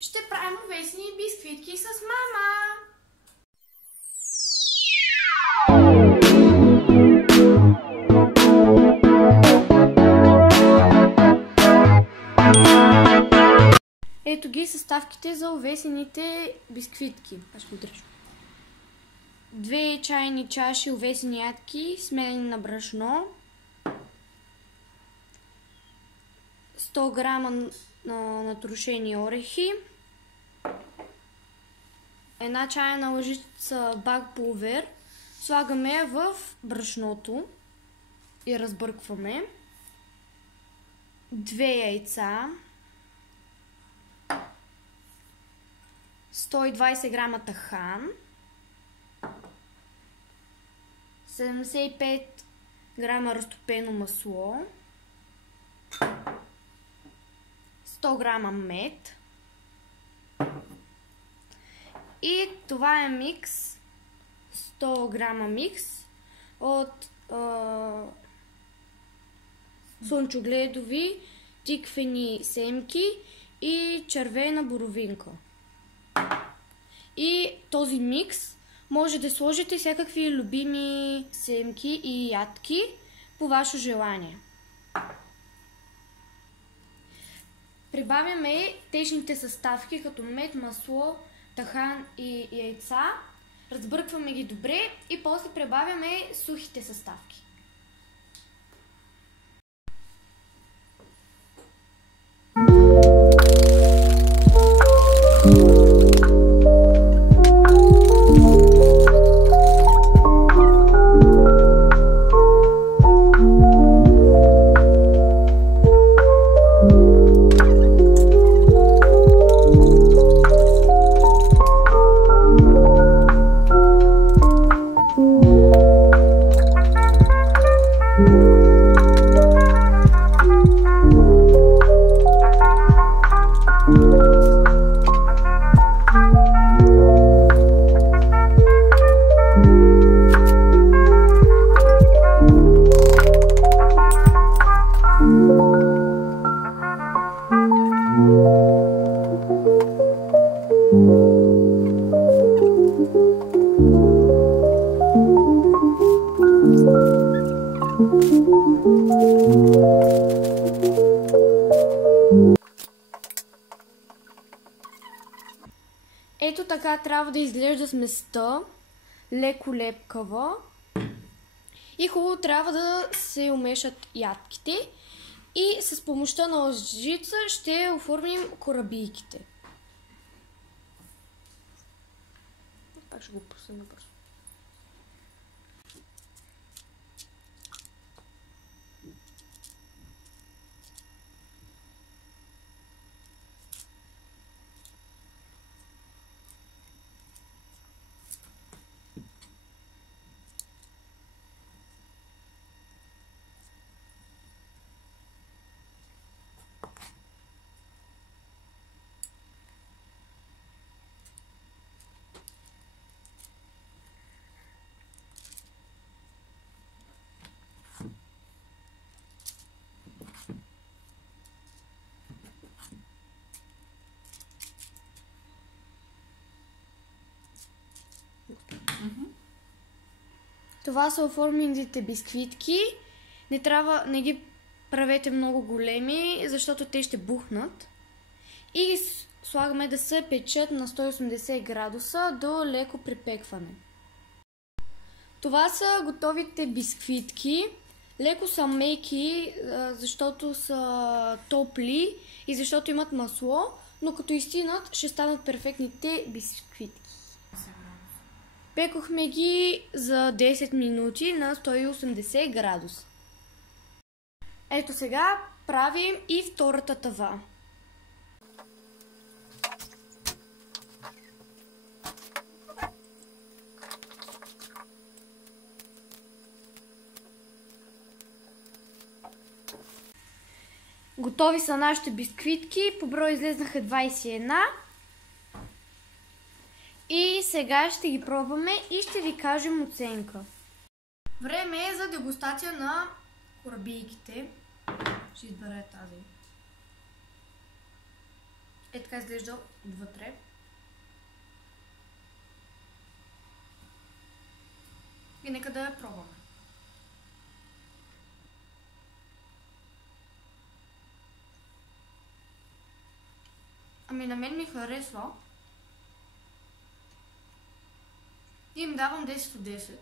Ще правим овесени бисквитки с мама! Ето ги съставките за овесените бисквитки. Аз го държа. 2 чайни чаши овесени ядки, смелени на брашно, 100 грама натрушени орехи, 1 чайна лъжица бак пулвер. Слагаме я в брашното и разбъркваме. 2 яйца, 120 грама тахан, 75 грама разтопено масло, 100 грама мед. И това е микс, 100 грама микс от слънчогледови тиквени семки и червена боровинка. И този микс може да сложите всякакви любими семки и ядки по ваше желание. Прибавяме течните съставки като мед, масло, тахан и яйца. Разбъркваме ги добре и после прибавяме сухите съставки. Ето така трябва да изглежда сместа, леко лепкава и хубаво трябва да се умешат ядките и с помощта на лъжица ще оформим корабийките. Пак ще го просъм бързо. Това са оформените бисквитки. Не ги правете много големи, защото те ще бухнат. И ги слагаме да се печат на 180 градуса до леко припекване. Това са готовите бисквитки. Леко са меки, защото са топли и защото имат масло, но като изстинат ще станат перфектните бисквитки. Пекохме ги за 10 минути на 180 градуса. Ето сега правим и втората тава. Готови са нашите бисквитки, по брой излезнаха 21. И сега ще ги пробваме и ще ви кажем оценка. Време е за дегустация на корабийките. Ще избера тази. Е така изглежда отвътре. И нека да я пробваме. Ами на мен ми харесва. И им давам 10 от 10.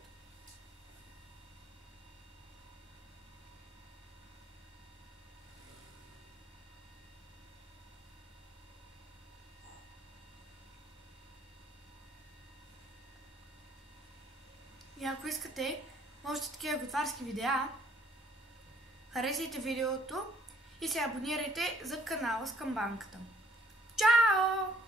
И ако искате още такива готварски видеа, харесайте видеото и се абонирайте за канала с камбанката. Чао!